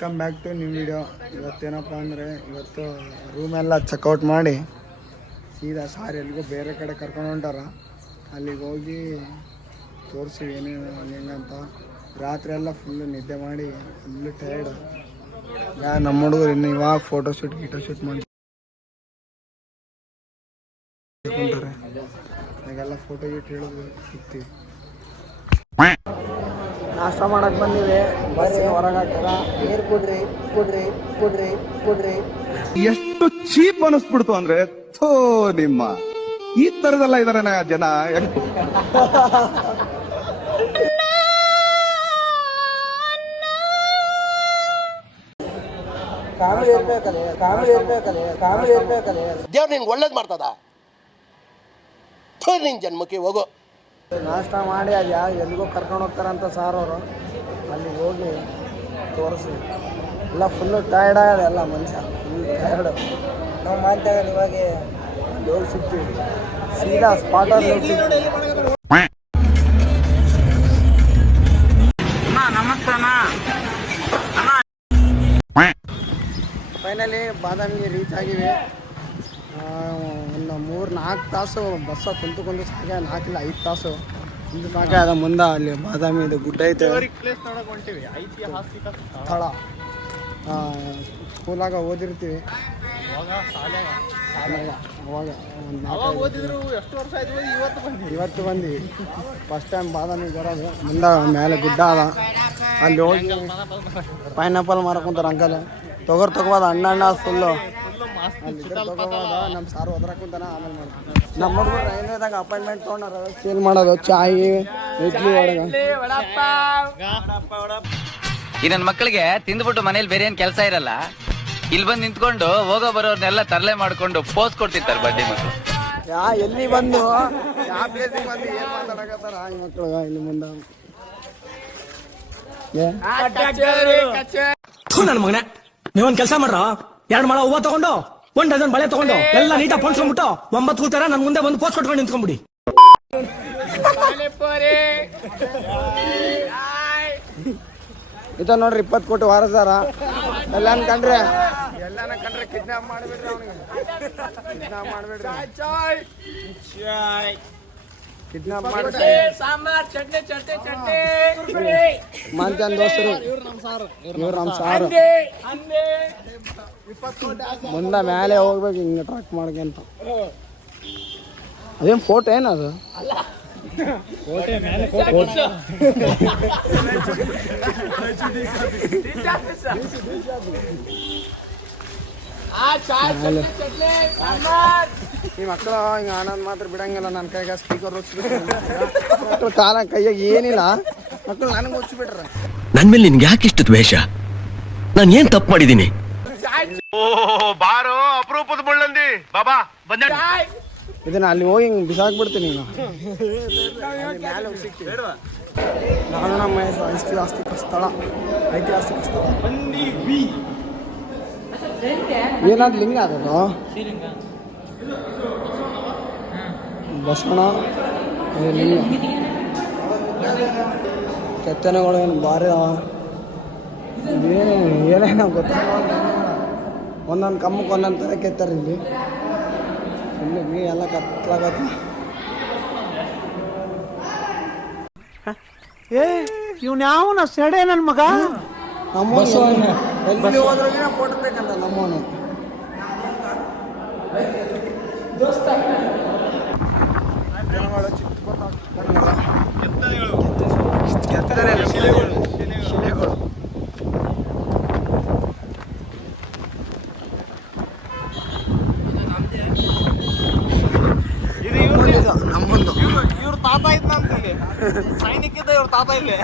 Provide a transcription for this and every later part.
Welcome back to new video. ಇವತ್ತೇನಪ್ಪ ಅಂದರೆ ಇವತ್ತು ರೂಮೆಲ್ಲ ಚೆಕ್ಔಟ್ ಮಾಡಿ ಸೀದಾ ಸಾರಿ ಎಲ್ಲಿಗೋ ಬೇರೆ ಕಡೆ ಕರ್ಕೊಂಡು ಹೊಂಟಾರ. ಅಲ್ಲಿಗೆ ಹೋಗಿ ತೋರಿಸಿವಿ ಏನೇನು ಹೆಂಗಂತ. ರಾತ್ರಿ ಎಲ್ಲ ಫುಲ್ಲು ನಿದ್ದೆ ಮಾಡಿ ಫುಲ್ಲು ಟಯರ್ಡ್. ನಮ್ಮ ಹುಡುಗರು ಇನ್ನು ಇವಾಗ ಫೋಟೋ ಶೂಟ್ ಮಾಡಿ ಕುಂತಾರೆ. ಹಾಗೆಲ್ಲ ಫೋಟೋ ಗಿಟ್ ಹೇಳೋದು ಸಿಗ್ತೀವಿ. ನಾಷ್ಟ ಮಾಡಕ್ಕೆ ಬಂದಿವಿ. ಬಸ್ ಹೊರಗೆ ಹಾಕ್ಯಾರ. ನೀರು ಕುಡ್ರಿ. ಎಷ್ಟು ಚೀಪ್ ಅನಿಸ್ಬಿಡ್ತು ಅಂದ್ರೆ ಥೋ ನಿಮ್ಮ ಈ ತರದೆಲ್ಲ ಇದಾರೆ ಜನ. ಕಾಮಿಡಿ ಇರ್ಬೇಕಲ್ಲ. ದೇವ್ರು ನಿನ್ಗೆ ಒಳ್ಳೇದು ಮಾಡ್ತದ. ನಿನ್ ಜನ್ಮಕ್ಕೆ ಹೋಗೋ. ನಾಷ್ಟ ಮಾಡಿ ಅದು ಎಲ್ಲಿಗೋ ಕರ್ಕೊಂಡು ಹೋಗ್ತಾರಂತ ಸಾರ್ ಅವರು. ಅಲ್ಲಿಗೆ ಹೋಗಿ ತೋರಿಸಿ ಎಲ್ಲ ಫುಲ್ಲು ಟಯರ್ಡ್ ಆಗೋದು. ಎಲ್ಲ ಮನುಷ್ಯ ಫುಲ್ ಟಯರ್ಡು. ನಾವು ಮಾಡ್ತೇವೆ ಇವಾಗ ಹೋಗಿ ಸಿಗ್ತೀವಿ ಸೀದಾ ಸ್ಪಾಟಲ್ಲಿ ಹೋಗಿ ಸಿಗ್ತೀವಿ. ಫೈನಲಿ ಬಾದಾಮಿಗೆ ರೀಚ್ ಆಗಿವೆ. ಒಂದು 3-4 ತಾಸು ಬಸ್ಸ ಕುಂತು ಸಾಕ, 4-5 ತಾಸು ಇದು ಸಾಕ. ಅದ ಮುಂದೆ ಅಲ್ಲಿ ಬಾದಾಮಿ ಇದು ಗುಡ್ಡ ಐತೆ ಸ್ಥಳ. ಸ್ಕೂಲಾಗ ಓದಿರ್ತೀವಿ ಇವತ್ತು ಬಂದ್ವಿ. ಫಸ್ಟ್ ಟೈಮ್ ಬಾದಾಮಿಗೆ ಬರೋದು. ಮುಂದೆ ಮೇಲೆ ಗುಡ್ಡ ಅದ. ಅಲ್ಲಿ ಹೋಗಿ ಪೈನಾಪಲ್ ಮಾರಕೊಂತಾರೆ ಅಂಕಲ್. ತಗೋಬೋದು ಅಣ್ಣ ಫುಲ್ಲು ತಗೋಬೋದ. ನಮ್ಮ ಸಾರು ಒದ್ರಾಕುಂತಾನ. ಆಮೇಲೆ ಮಾಡ್ತಾರೆ ನಮ್ಮ ಹುಡುಗರು ರೈಲ್ವೆದಾಗ ಅಪಾಯಿಂಟ್ಮೆಂಟ್ ತೊಗೊಂಡಾರ ಸೇಲ್ ಮಾಡೋದು. ಚಾಯ್, ಇಡ್ಲಿ, ಈ ನನ್ನ ಮಕ್ಕಳಿಗೆ ತಿಂದ್ಬಿಟ್ಟು ಮನೇಲಿ ಬೇರೆ ಏನ್ ಕೆಲಸ ಇರಲ್ಲ. ಇಲ್ಲಿ ಬಂದು ನಿಂತ್ಕೊಂಡು ಹೋಗೋ ಬರೋರ್ನೆಲ್ಲ ತರಲೆ ಮಾಡ್ಕೊಂಡು ಪೋಸ್ ಕೊಡ್ತಿರ್ತಾರೆ ಬಡ್ಡಿ ಮಕ್ಕಳು. ಎಲ್ಲಿ ಬಂದು ಯಾವ ಪ್ಲೇಸಿಗೆ ಬಂದು ಏನ್ ಮಾತಾಡಕತ್ತಾರ ಈ ಮಕ್ಕಳು ಇಲ್ಲಿ ಮುಂದೆ. ನನ್ನ ಮಗನೇ ನೀವೊಂದ್ ಕೆಲಸ ಮಾಡ್ರ. 2 ಮೊಳ ಹೂವ ತಗೊಂಡು 1 ಡಜನ್ ಬಳೆ ತಗೊಂಡು ಎಲ್ಲ ನೀಟಾಗಿ ಪೊಣ್ಸ್ಕೊಂಡ್ಬಿಟ್ಟು 9 ಕೂತಾರ ನನ್ ಮುಂದೆ ಬಂದು ಪೋಸ್ಟ್ ಕೊಟ್ಕೊಂಡು ನಿಂತ್ಕೊಂಡ್ಬಿಡಿ. ಇದ ನೋಡ್ರಿ 20 ಕೋಟಿ ವಾರಸಾರ. ಎಲ್ಲಾನ ಕಂಡ್ರೆ ಕಿಡ್ನಾಪ್ ಮಾಡ್ಬಿಡ್ರಿ. ಅವ್ನಿಗೆ ಕಿಡ್ನಾಪ್ ಮಾಡ್ಬಿಡ್ರಿ. ಕಿಡ್ನಾಪ್ ಮಾಡಿ ಮಂಚನ್ ದೋಸ್ತರು ಇವ್ರು ನಮ್ಮ ಸಾರು. ಮುಂದೆ ಮೇಲೆ ಹೋಗ್ಬೇಕು ಹಿಂಗೆ ಟ್ರಾಕ್ ಮಾಡ್ಕೊಂತ. ಅದೇನು ಫೋಟೋ ಏನದು? ಈ ಮಕ್ಕಳು ಹಿಂಗೆ ಆನಂದ್ ಮಾತ್ರ ಬಿಡಂಗಿಲ್ಲ. ನನ್ನ ಕೈಗೆ ಸ್ಪೀಕರ್ ಮಕ್ಕಳು ಕಾಲ ಕೈಯಾಗ ಏನಿಲ್ಲ. ಮಕ್ಕಳು ನನಗೆ ಹೊಚ್ಚಿಬಿಟ್ರೆ ನನ್ ಮೇಲೆ ನಿನ್ಗೆ ಯಾಕೆ ಇಷ್ಟು ದ್ವೇಷ? ನಾನು ಏನ್ ತಪ್ಪು ಮಾಡಿದ್ದೀನಿ? ಬಾರೋ ಅಪರೂಪದ ಮುಳ್ಳಂದಿ ಬಾಬಾ ಬಂದ. ಇದನ್ನ ಅಲ್ಲಿ ಹೋಗಿ ಹಿಂಗೆ ಬಿಸಾಕ್ಬಿಡ್ತೀನಿ. ಮೇಲೆ ಹೋಗಿ ಸಿಗ್ತೀವಿ. ನಾನು ನಮ್ಮ ಐತಿಹಾಸಿಕ ಸ್ಥಳ ಏನಾದ್ರು ಲಿಂಗ ಅದದು ಬಸವಣ್ಣ ಲಿಂಗ. ಕೆತ್ತನೆಗಳು ಏನು ಭಾರಿ ಏನೇನೋ ಗೊತ್ತಾಗ. ಒಂದೊಂದು ಕಮ್ಮಕ್ಕೆ ಒಂದೊಂದು ಥರ ಕೆತ್ತಾರೆ ಇಲ್ಲಿ. ಇಲ್ಲಿ ಎಲ್ಲ ಕತ್ಲಾಗತ್ತ. ಇವ್ನ ಯಾವನ ಸೆಡೆ ನನ್ ಮಗ. ಎಲ್ಲಿ ಹೋದ್ರಾಗಿನ ಫೋಟೋ ಬೇಕಂತ ನಮ್ಮವನು. ಶಿಲೆಗಳು ನಮ್ಮೊಂದು. ಇವ್ರ ತಾತ ಇದ್ನಂತ ಸೈನಿಕಿದ್ದ. ಇವ್ರ ತಾತ ಇಲ್ಲೇ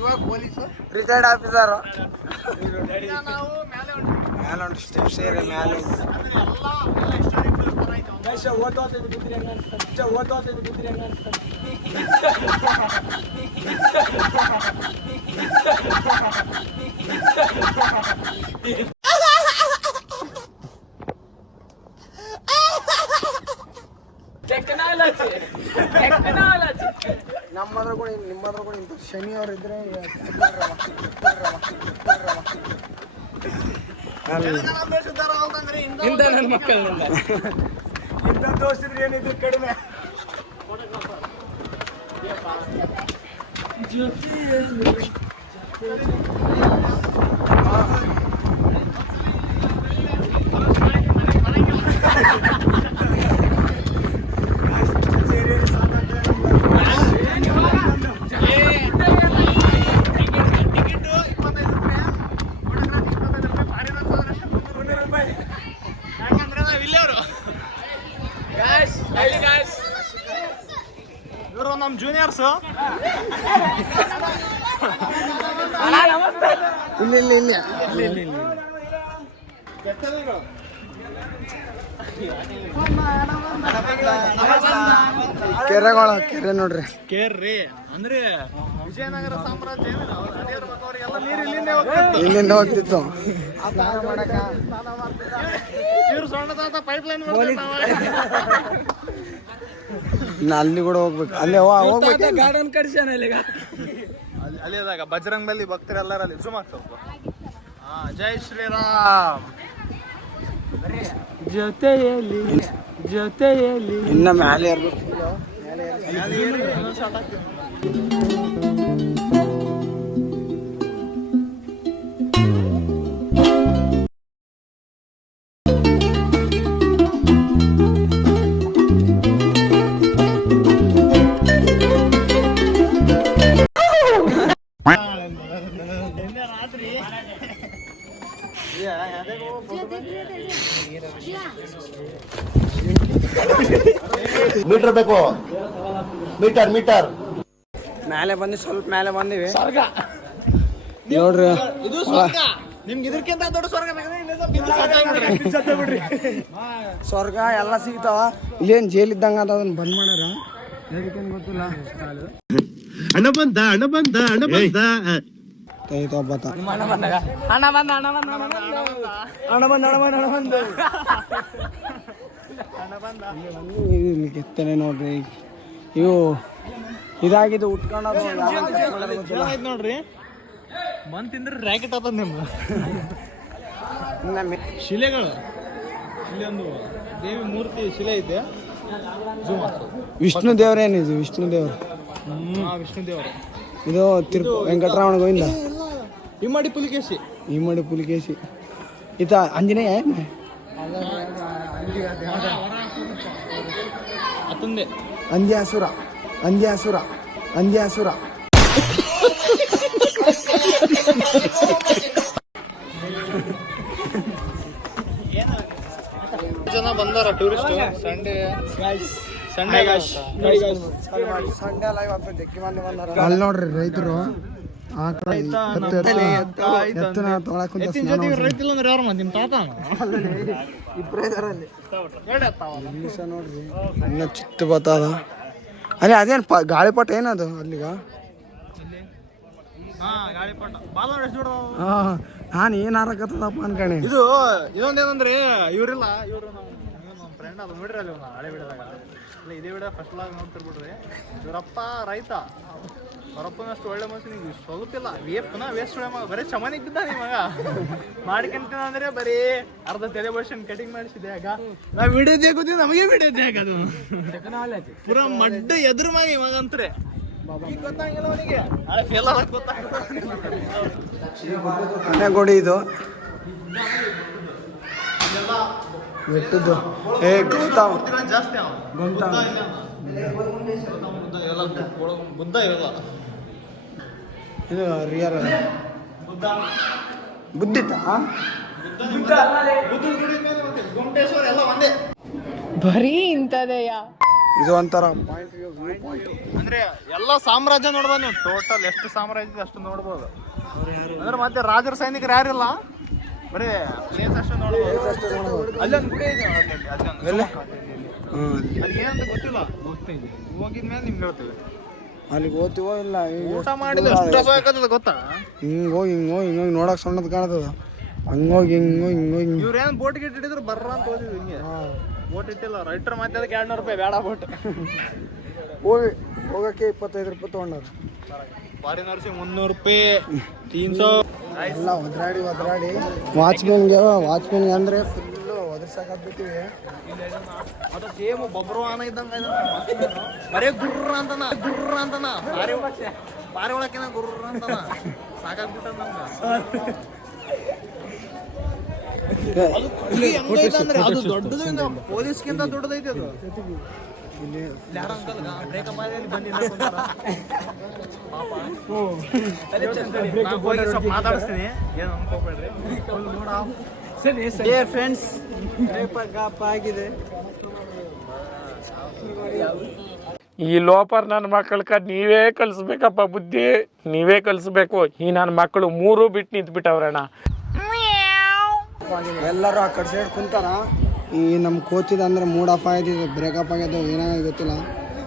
ಇವಾಗ ಪೊಲೀಸ್ ರಿಟೈರ್ಡ್ ಆಫೀಸರ್. ಮೇಲೆ ಒಂದು ಸ್ಟೆಪ್ ಸೇರಿ ಮೇಲೆ ಟೆಕ್ನಾಲಜಿ ನಮ್ಮದ್ರ ಕೂಡ ನಿಮ್ಮದ್ರ ಕೂಡ ಇಂಥ ಶನಿ ಅವ್ರು ಇದ್ರೆ ಇಂಥ ನನ್ನ ಮಕ್ಕಳಿಂದ ಇಂಥ ದೋಸ್ತಿದ್ರೆ ಏನಿದ್ರು ಕಡಿಮೆ ಇವರು ನಮ್ಮ ಜೂನಿಯರ್ಸ್. ಇಲ್ಲಿ ಕೆರೆ ನೋಡ್ರಿ. ಕೇರ್ರಿ ಅಂದ್ರೆ ವಿಜಯನಗರ ಸಾಮ್ರಾಜ್ಯ ಅವರಿಗೆಲ್ಲ ನೀರು ಇಲ್ಲಿಂದ ಹೋಗ್ತಿತ್ತು. ಇಲ್ಲಿಂದ ಹೋಗ್ತಿತ್ತು. ಇವ್ರು ಸಣ್ಣದಾದ ಪೈಪ್ ಲೈನ್ ಇನ್ನು ಅಲ್ಲಿ ಕೂಡ ಹೋಗ್ಬೇಕು. ಅಲ್ಲೇ ಹೋಗ್ಬೇಕು. ಗಾರ್ಡನ್ ಕಡಿಸ್ಯಾನ ಇಲ್ಲಿಗ ಅಲ್ಲಿ ಅದಾಗ ಬಜರಂಗ್ ಬಲಿ ಭಕ್ತರೆಲ್ಲರ ಅಲ್ಲಿ ಜೂಮ್ ಆಗ್ತಾವ. ಜೈ ಶ್ರೀರಾಮ್. ಜೊತೆಯಲ್ಲಿ ಇನ್ನ ಮ್ಯಾಲೆ ಇರ್ಬೇಕು. ಮೀಟರ್ ಬೇಕು. ಮೀಟರ್ ಮೇಲೆ ಬಂದು ಸ್ವಲ್ಪ ಮೇಲೆ ಬಂದಿವಿ ನೋಡ್ರಿ. ಇದು ಸ್ವರ್ಗ. ನಿಮ್ಗೆ ಇದಕ್ಕಿಂತ ದೊಡ್ಡ ಸ್ವರ್ಗ ಬಿಡ್ರಿ. ಸ್ವರ್ಗ ಎಲ್ಲ ಸಿಗ್ತಾವ. ಇಲ್ಲೇನ್ ಜೈಲ್ ಇದ್ದಂಗ ಅದನ್ನ ಬಂದ್ ಮಾಡ್ಯಾರ. ಅದಕ್ಕೇನು ಗೊತ್ತಿಲ್ಲ. ಹಣ ಬಂದ ಇಲ್ಲಿ ಕೆತ್ತನೆ ನೋಡ್ರಿ. ಇವು ಇದಾಗಿದ್ದು ಉಟ್ಕೊಂಡದು ನೋಡ್ರಿ. ಬಂದ್ ತಿಂದ್ರೆ ರ್ಯಾಕೆಟ್ ಆಗ್ತದ ನಿಮ್ದು. ಶಿಲೆಗಳು ಇಲ್ಲಿ ಒಂದು ದೇವಿ ಮೂರ್ತಿ ಶಿಲೆ ಇದೆ. ವಿಷ್ಣು ದೇವ್ರೇನಿದು? ವಿಷ್ಣು ದೇವ್ರು. ವಿಷ್ಣು ದೇವರು. ಇದು ವೆಂಕಟರಮಣ ಗೋವಿಂದ. ಇಮ್ಮಡಿ ಪುಲಿಕೇಶಿ. ಇಮ್ಮಡಿ ಪುಲಿಕೇಶಿ. ಈತ ಆಂಜನೇಯ ಅತಂದೆ ಅಂದ್ಯಾಸುರ. ಜನ ಬಂದಾರ ಟೂರಿಸ್ಟ್. ಸಂಡೇ ಅಲ್ಲಿ ನೋಡ್ರಿ ರೈತರು ರೈತಿಲ್ಲ ಅಂದ್ರೆ ಯಾರು ನಿಮ್ ತಾತ ನೋಡ್ರಿ. ಇನ್ನ ಚಿತ್ತ ಬತ್ತದ ಅಲ್ಲಿ. ಅದೇನ್ ಗಾಳಿಪಟ ಏನದು ಅಲ್ಲಿಗ? ಗಾಳಿಪಟ ಬಾಲ ನಾನು ಏನ್ ಹಾರಕತ್ತದಪ್ಪ ಅನ್ಕಣಿ. ಇದು ಇದೊಂದೇನಂದ್ರೆ ಇವರಿಲ್ಲ, ಇವರು ನಮ್ಮ ಫ್ರೆಂಡ್ ಅದು ನೋಡ್ರಿ ಅಲ್ಲಿ ಹಳೆ ಬಿಡದಾಗ. ಇಲ್ಲ ಇದೇ ಬಿಡ ಫಸ್ಟ್ ಲಾಗ್ ನೋಡ್ತಿರ್ಬಿಡ್ರಿ. ಇವರಪ್ಪ ರೈತ. ಅವರಪ್ಪನಷ್ಟು ಒಳ್ಳೆ ಮನುಷ್ಯ ನಿಮ್ಗೆ ಸ್ವಲ್ಪ ಇಲ್ಲ. ಪುನಃ ವೇಸ್ಟ್ ಮಗ ಬರೀ ಚಮನಿಗೆ ಬಿದ್ದಾನೆ ಮಗ. ಮಾಡ್ಕೊಂತೀನಿ ಅಂದ್ರೆ ಬರೀ ಅರ್ಧ ತಲೆ ವರ್ಷನ್ ಕಟಿಂಗ್ ಮಾಡಿಸಿದೆ. ಆಗ ನಾವ್ ವಿಡಿಯೋದೇ ಗೊತ್ತಿಲ್ಲ, ನಮಗೆ ವಿಡಿಯೋದೇ ಆಗದು ಪೂರ ಮಡ್ಡ ಎದುರು ಮಾಗಿ ಮಗ ಅಂತ್ರೆ. ಈಗ ಗೊತ್ತಾಗಿಲ್ಲ ಅವನಿಗೆ, ಎಲ್ಲ ಗೊತ್ತಾಗ್ತದೆ. ಗೋಡಿ ಇದು ಬೆಟ್ಟದ್ದು. ಗೌತಮ್ ಜಾಸ್ತಿ ಗೌತಮ್ ಬುದ್ಧ ಇರಲ್ಲ. ಇದು ರಿಯಲ್ ಬುದ್ಧಿತ. ಗುಂಟೇಶ್ವರ ಎಲ್ಲ ಒಂದೇ. ಬರೀ ಇಂಥದೆಯ. ಇದು ಒಂಥರ ಅಂದ್ರೆ ಎಲ್ಲ ಸಾಮ್ರಾಜ್ಯ ನೋಡ್ಬೋದು ನೀವು. ಟೋಟಲ್ ಎಷ್ಟು ಸಾಮ್ರಾಜ್ಯ ಇದೆ ಅಷ್ಟು ನೋಡ್ಬೋದು. ಅಂದ್ರೆ ಮತ್ತೆ ರಾಜರ ಸೈನಿಕರು ಯಾರಿಲ್ಲ, ಬರೀ ಪ್ಲೇಸ್ ಅಷ್ಟು ನೋಡ್ಬೋದು. ಅಲ್ಲೊಂದು ಗುಡಿ ಇದೆ. ಅದು ಏನಂತ ಗೊತ್ತಿಲ್ಲ, ಹೋಗಿದ್ಮೇಲೆ ನಿಮ್ಗೆ ಹೇಳ್ತೀವಿ. ಅಲ್ಲಿಗೆ ಓದ್ತೀವೋ ಇಲ್ಲ. ಊಟ ಮಾಡಿದ್ರೆ ಎಷ್ಟು ಬೇಕಾಗ್ತದೆ ಗೊತ್ತಾ? ಹಿಂಗೋಗಿ ನೋಡಕ್ ಸಣ್ಣದ್ ಕಾಣತದ. ಹಂಗೋಗಿ ಇವ್ರೇನು ಬೋಟ್ ಗಿಟ್ ಹಿಡಿದ್ರು ಬರ್ರ ಅಂತ ಓದಿದ್ವಿ. ಹಿಂಗೆ ಬೋಟ್ ಇಟ್ಟಿಲ್ಲ. ರೈಟರ್ ಮತ್ತೆ ಅದಕ್ಕೆ 200 ರೂಪಾಯಿ ಬೇಡ ಬೋಟ್. ಹೋಗಕ್ಕೆ 25 ರೂಪಾಯಿ ತೊಗೊಂಡವ್ರು. ಫಾರಿನರ್ಸಿಗೆ 300 ರೂಪಾಯಿ 300 ಎಲ್ಲ ಒದ್ರಾಡಿ ವಾಚ್ಮೆನ್ಗೆ ಅಂದರೆ ಫುಲ್ಲು ಒದರ್ಸಾಕತ್ಬಿಟ್ಟಿವಿ. ಅದು ಸೇಮ್ ಬೊಬ್ರವಾನ ಇದ್ದಂಗೆ ಬರೇ ಗುರ್ರ ಅಂತನ ಪಾರಿ ಒಳಕಿನ ಗುರ್ರ ಅಂತನ ಸಾಕಾಗ್ಬಿಟ್ಟ ನಮ್ಗೆ. ಅದು ದೊಡ್ಡದು ಪೊಲೀಸ್ಗಿಂತ ದೊಡ್ಡದೈತಿ ಅದು. ಮಾತಾಡಿಸ್ತೀನಿ ಏನು ಅನ್ಕೋಬೇಡ್ರಿ. ಡಿಯರ್ ಫ್ರೆಂಡ್ಸ್, ಆಗಿದೆ. ಈ ಲೋಪರ್ ನನ್ನ ಮಕ್ಕಳಕ್ಕ ನೀವೇ ಕಲಿಸ್ಬೇಕಪ್ಪ ಬುದ್ಧಿ, ನೀವೇ ಕಲಿಸ್ಬೇಕು. ಈ ನನ್ನ ಮಕ್ಕಳು 3 ಬಿಟ್ಟು ನಿಂತ್ಬಿಟ್ಟವ್ರಣ್ಣ. ಎಲ್ಲರೂ ಆ ಕಡೆ ಸೈಡ್ ಕುಂತಾರ. ಈ ನಮ್ಮ ಕೋಚಿದ ಅಂದ್ರೆ ಮೂಡ್ ಆಫ್ ಆಗಿದೆ, ಬ್ರೇಕಪ್ ಆಗ್ಯದ, ಏನಾಗ ಗೊತ್ತಿಲ್ಲ.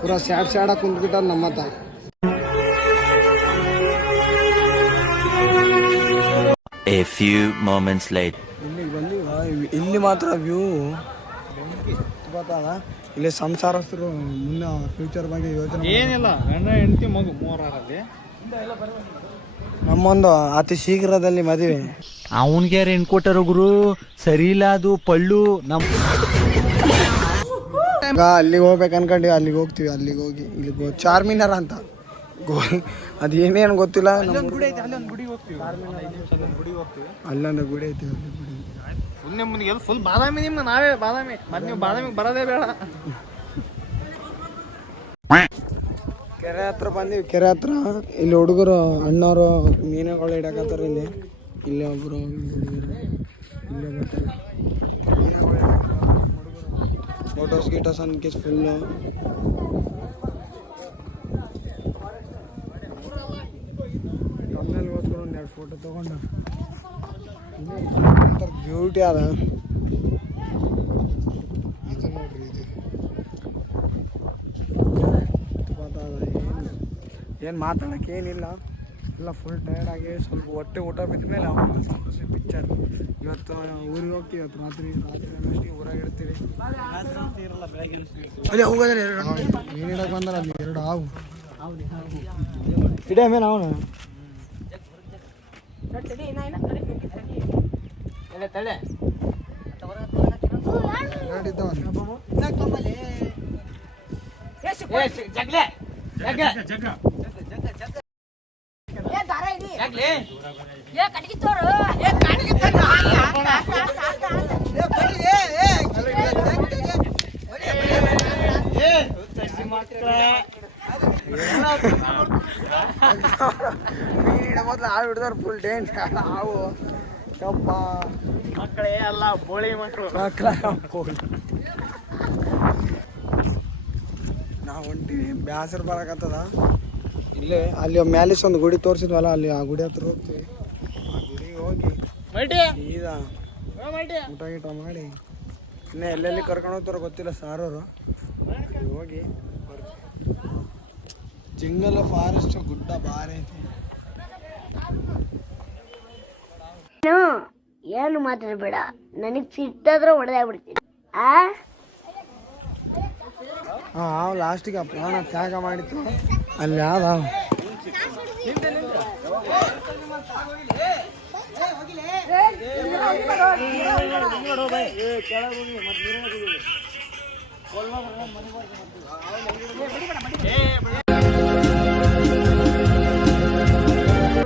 ಪೂರಾ ಸ್ಯಾಡಾಗಿ ಕುಂತ್ಬಿಟ್ಟಾರ ನಮ್ಮ ಹತ್ರ. A few moments later. ಇಲ್ಲಿಗೆ ಬಂದೀವ. ಇಲ್ಲಿ ಮಾತ್ರ ವ್ಯೂ ಗೊತ್ತಾಗ. ಇಲ್ಲಿ ಸಂಸಾರಸ್ಥರು ಮುಂದೆ ಫ್ಯೂಚರ್ ಬಗ್ಗೆ ಯೋಚನೆ ಏನಿಲ್ಲ. ಗಂಡ ಹೆಂಡತಿ ಮಗು 3 ಆಗಲ್ಲಿ. ನಮ್ಮೊಂದು ಅತಿ ಶೀಘ್ರದಲ್ಲಿ ಮದುವೆ. ಅವನ್ಗೆ ಏನ್ ಕೊಟ್ಟರು ಗುರು, ಸರಿ ಇಲ್ಲ ಅದು ಪಳ್ಳು. ಅಲ್ಲಿಗೆ ಹೋಗ್ಬೇಕು ಅನ್ಕೊಂಡ್ವಿ, ಅಲ್ಲಿಗೆ ಹೋಗ್ತೀವಿ. ಅಲ್ಲಿಗೆ ಹೋಗಿ ಇಲ್ಲಿಗೆ ಚಾರ್ಮಿನಾರ್ ಅಂತ ಅದು ಏನೇನು ಗೊತ್ತಿಲ್ಲ. ಅಲ್ಲೊಂದು ಗುಡಿ ಐತಿ, ಅಲ್ಲೊಂದು ಗುಡಿ ಹೋಗ್ತೀವಿ. ಅಲ್ಲೊಂದು ಗುಡಿ ಐತಿ. ಮುಂದೆ ಫುಲ್ ಬಾದಾಮಿ. ನಿಮ್ಗೆ ನಾವೇ ಬಾದಾಮಿ. ಮತ್ತೆ ನೀವು ಬಾದಾಮಿಗೆ ಬರೋದೇ ಬೇಡ. ಕೆರೆ ಹತ್ರ ಬಂದೀವಿ. ಕೆರೆ ಹತ್ರ ಇಲ್ಲಿ ಹುಡುಗರು ಅಣ್ಣವರು ಮೀನುಗಳು ಹಿಡಕತ್ತಾರ. ಇಲ್ಲಿ ಒಬ್ರು ಇಲ್ಲೇ ಬರ್ತಾರೆ. ಫೋಟೋಸ್ ಗಿಟೋಸ್ ಅನ್ಕೇಸ್ ಫುಲ್ಲು. ಕಮ್ಮಲ್ಗೋಸ್ಕರ 1-2 ಫೋಟೋ ತೊಗೊಂಡು ಬ್ಯೂಟಿ ಅದ. ಇದು ನೋಡ್ರಿ, ಇದು ಏನು ಮಾತಾಡೋಕೆ ಏನಿಲ್ಲ. ಎಲ್ಲ ಫುಲ್ ಟಯರ್ಡಾಗಿ ಸ್ವಲ್ಪ ಹೊಟ್ಟೆ ಊಟ ಬಿದ್ದ ಮೇಲೆ ಪಿಕ್ಚರ್. ಇವತ್ತು ಊರಿಗೆ ಹೋಗ್ತೀವಿ. ಇವತ್ತು ರಾತ್ರಿ ಅನ್ನೋಷ್ಟಿಗೆ ಊರಾಗ ಇರ್ತೀವಿ. ಅದೇ ಹೋಗೋದ್ರೆ ಏನು ಇಡಕ್ಕೆ ಬಂದಾರ ಅಲ್ಲಿ 2 ಹಾವು ಇಡೇ ಮೇಲೆ ಅವನು ಮೊದಲು ಹಾವು ಹಿಡಿದವ್ರು ಫುಲ್ ಡೇಂಜರ್. ಹಾವು ಕಪ್ಪ ಮಕ್ಕಳೇ ಅಲ್ಲ, ಬೋಳಿ ಮಕ್ಕಳು. ನಾವು ಹೊಂಟಿವಿ. ಬ್ಯಾಸರ ಬರಕತ್ತದ. ಇಲ್ಲೇ ಅಲ್ಲಿ ಮ್ಯಾಲಿಸ್ ಒಂದು ಗುಡಿ ತೋರಿಸಿದ್ವಲ್ಲ, ಅಲ್ಲಿ ಆ ಗುಡಿ ಹತ್ರ ಹೋಗ್ತೀವಿ. ಆ ಗುಡಿಗೆ ಹೋಗಿ ಸೀದಾ ಊಟ ಗೀಟ ಮಾಡಿ ಇನ್ನೂ ಎಲ್ಲೆಲ್ಲಿ ಕರ್ಕೊಂಡು ಹೋಗ್ತಾರೋ ಗೊತ್ತಿಲ್ಲ ಸಾರೋರು. ಹೋಗಿ ಜಿಂಗಲ್ ಫಾರೆಸ್ಟ್ ಗುಡ್ಡ ಭಾರಿ ಐತಿ. ಏನು ಮಾತಾಡ್ಬೇಡ, ನನಗೆ ಸಿಟ್ಟಾದ್ರೆ ಹೊಡೆದಾಗ್ಬಿಡ್ತೀನಿ. ಹಾವು ಲಾಸ್ಟಿಗೆ ಆ ಪ್ರಾಣ ತ್ಯಾಗ ಮಾಡಿತ್ತು. ಅಲ್ಲಿ ಯಾವ್ದ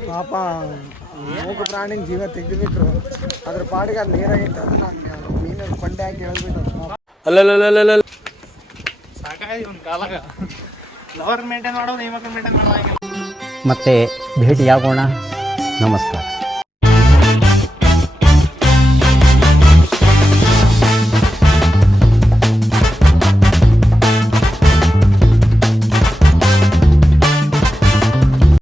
ಪಾಪ ಮೂಕ ಪ್ರಾಣಿನ ಜೀವ ತೆಗೆದುಬಿಟ್ರು. ಅದ್ರ ಪಾಡಿಗೆ ಅದು ನೀರಾಗಿತ್ತು. ಅದನ್ನ ಮೀನಲ್ಲಿ ಕೊಂಡೆ ಹಾಕಿ ಹೇಳ್ಬಿಟ್ರು. ಸಾಕಾಗಿ ಒಂದು ಕಾಲಾಗ ಲವರ್ ಮೇಂಟೈನ್ ಮಾಡೋದು, ಈ ಮಕ್ಕಳು ಮೇಂಟೈನ್ ಮಾಡೋದು. ಮತ್ತೆ ಭೇಟಿಯಾಗೋಣ. ನಮಸ್ಕಾರ.